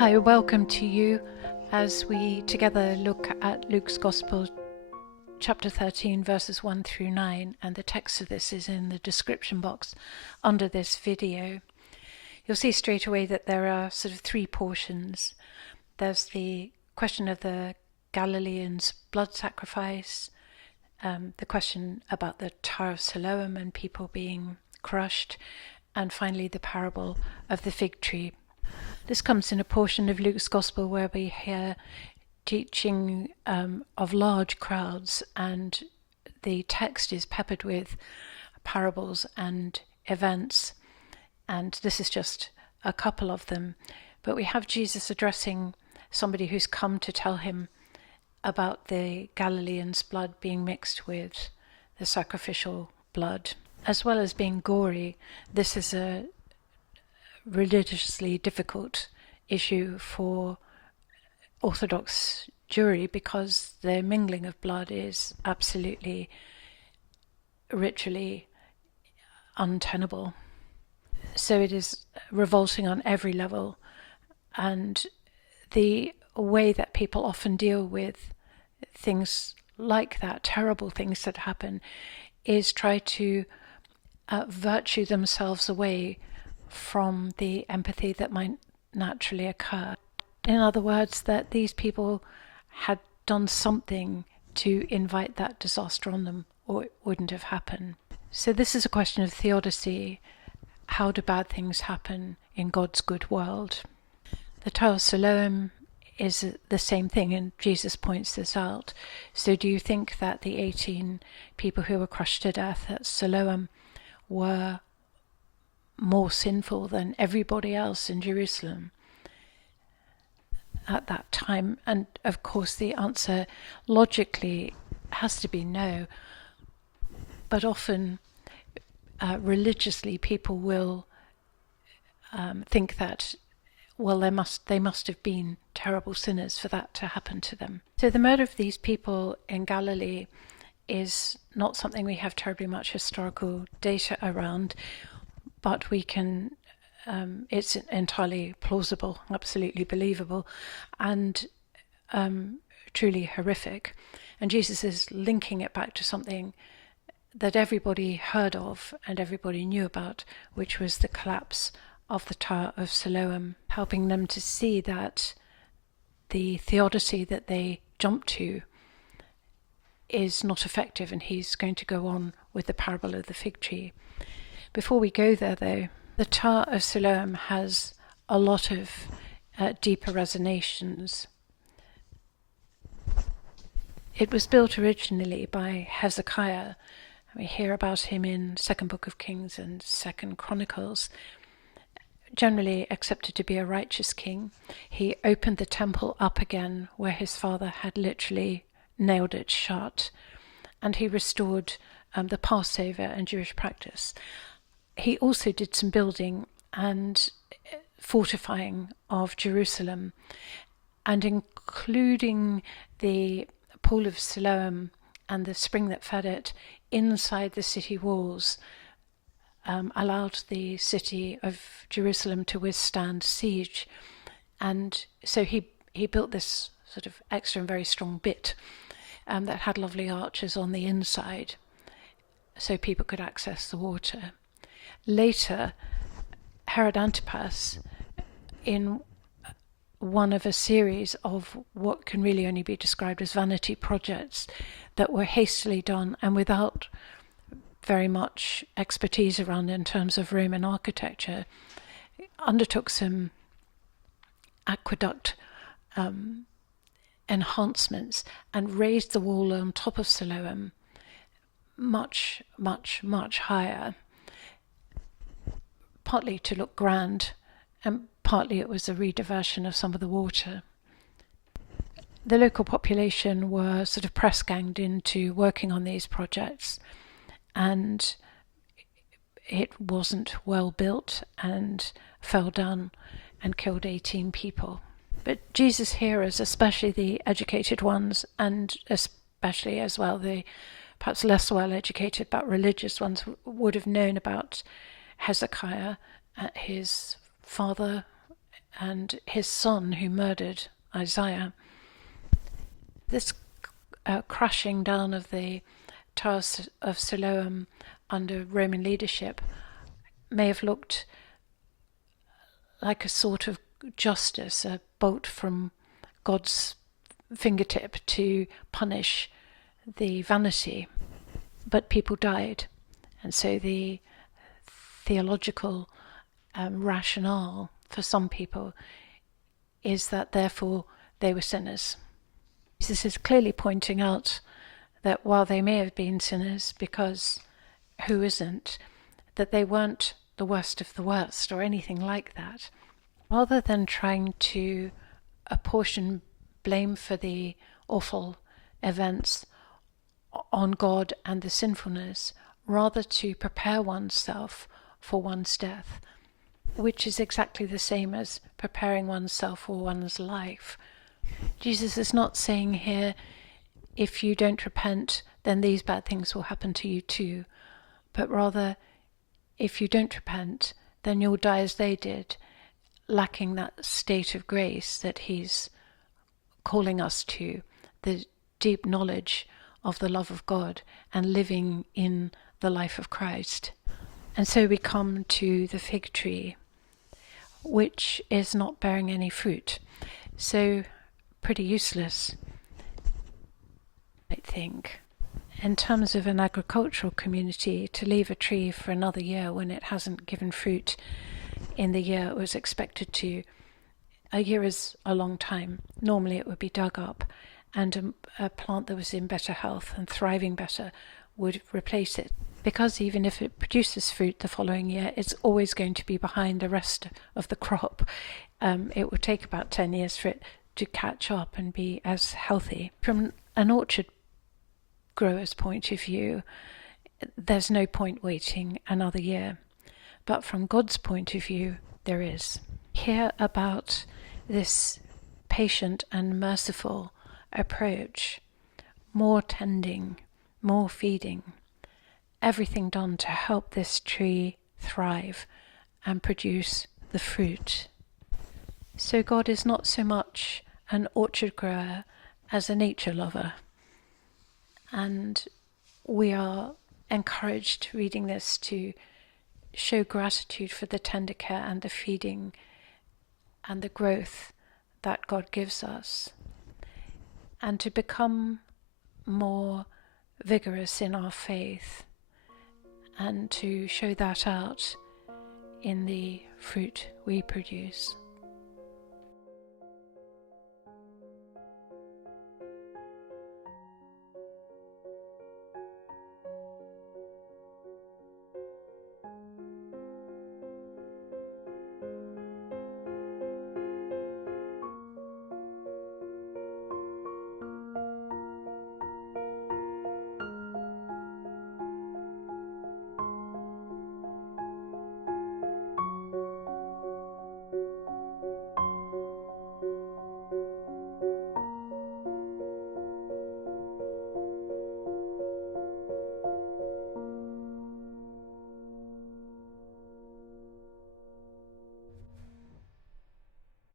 Hi, welcome to you as we together look at Luke's Gospel, chapter 13, verses 1 through 9, and the text of this is in the description box under this video. You'll see straight away that there are sort of three portions. There's the question of the Galileans' blood sacrifice, the question about the Tower of Siloam and people being crushed, and finally the parable of the fig tree. This comes in a portion of Luke's Gospel where we hear teaching of large crowds, and the text is peppered with parables and events, and this is just a couple of them. But we have Jesus addressing somebody who's come to tell him about the Galileans' blood being mixed with the sacrificial blood. As well as being gory, this is a religiously difficult issue for Orthodox Jewry because the mingling of blood is absolutely ritually untenable. So it is revolting on every level, and the way that people often deal with things like that, terrible things that happen, is try to virtue themselves away from the empathy that might naturally occur. In other words, that these people had done something to invite that disaster on them, or it wouldn't have happened. So this is a question of theodicy. How do bad things happen in God's good world? The Tower of Siloam is the same thing, and Jesus points this out. So do you think that the 18 people who were crushed to death at Siloam were more sinful than everybody else in Jerusalem at that time? And of course the answer logically has to be no, but often religiously people will think that, well, they must have been terrible sinners for that to happen to them. So the murder of these people in Galilee is not something we have terribly much historical data around, but we can, it's entirely plausible, absolutely believable, and truly horrific. And Jesus is linking it back to something that everybody heard of and everybody knew about, which was the collapse of the Tower of Siloam, helping them to see that the theodicy that they jumped to is not effective, and he's going to go on with the parable of the fig tree. Before we go there, though, the Tower of Siloam has a lot of deeper resonations. It was built originally by Hezekiah. We hear about him in Second Book of Kings and Second Chronicles. Generally accepted to be a righteous king. He opened the temple up again where his father had literally nailed it shut, and he restored the Passover and Jewish practice. He also did some building and fortifying of Jerusalem, and including the pool of Siloam and the spring that fed it inside the city walls, allowed the city of Jerusalem to withstand siege. And so he built this sort of extra and very strong bit that had lovely arches on the inside so people could access the water. Later, Herod Antipas, in one of a series of what can really only be described as vanity projects that were hastily done and without very much expertise around in terms of Roman architecture, undertook some aqueduct enhancements and raised the wall on top of Siloam much, much, much higher, partly to look grand, and partly it was a rediversion of some of the water. The local population were sort of press-ganged into working on these projects, and it wasn't well built and fell down and killed 18 people. But Jesus' hearers, especially the educated ones, and especially as well the perhaps less well educated but religious ones, would have known about Hezekiah, his father and his son who murdered Isaiah. This crashing down of the Tower of Siloam under Roman leadership may have looked like a sort of justice, a bolt from God's fingertip to punish the vanity. But people died, and so the theological rationale for some people is that therefore they were sinners. Jesus is clearly pointing out that while they may have been sinners, because who isn't, that they weren't the worst of the worst or anything like that. Rather than trying to apportion blame for the awful events on God and the sinfulness, rather to prepare oneself for one's death, which is exactly the same as preparing oneself for one's life. Jesus is not saying here, if you don't repent, then these bad things will happen to you too, but rather, if you don't repent, then you'll die as they did, lacking that state of grace that he's calling us to, the deep knowledge of the love of God and living in the life of Christ. And so we come to the fig tree, which is not bearing any fruit. So pretty useless, I think, in terms of an agricultural community, to leave a tree for another year when it hasn't given fruit in the year it was expected to. A year is a long time. Normally it would be dug up, and a plant that was in better health and thriving better would replace it. Because even if it produces fruit the following year, it's always going to be behind the rest of the crop. It would take about 10 years for it to catch up and be as healthy. From an orchard grower's point of view, there's no point waiting another year. But from God's point of view, there is. Hear about this patient and merciful approach, more tending, more feeding, everything done to help this tree thrive and produce the fruit. So God is not so much an orchard grower as a nature lover. And we are encouraged reading this to show gratitude for the tender care and the feeding and the growth that God gives us, and to become more vigorous in our faith and to show that out in the fruit we produce.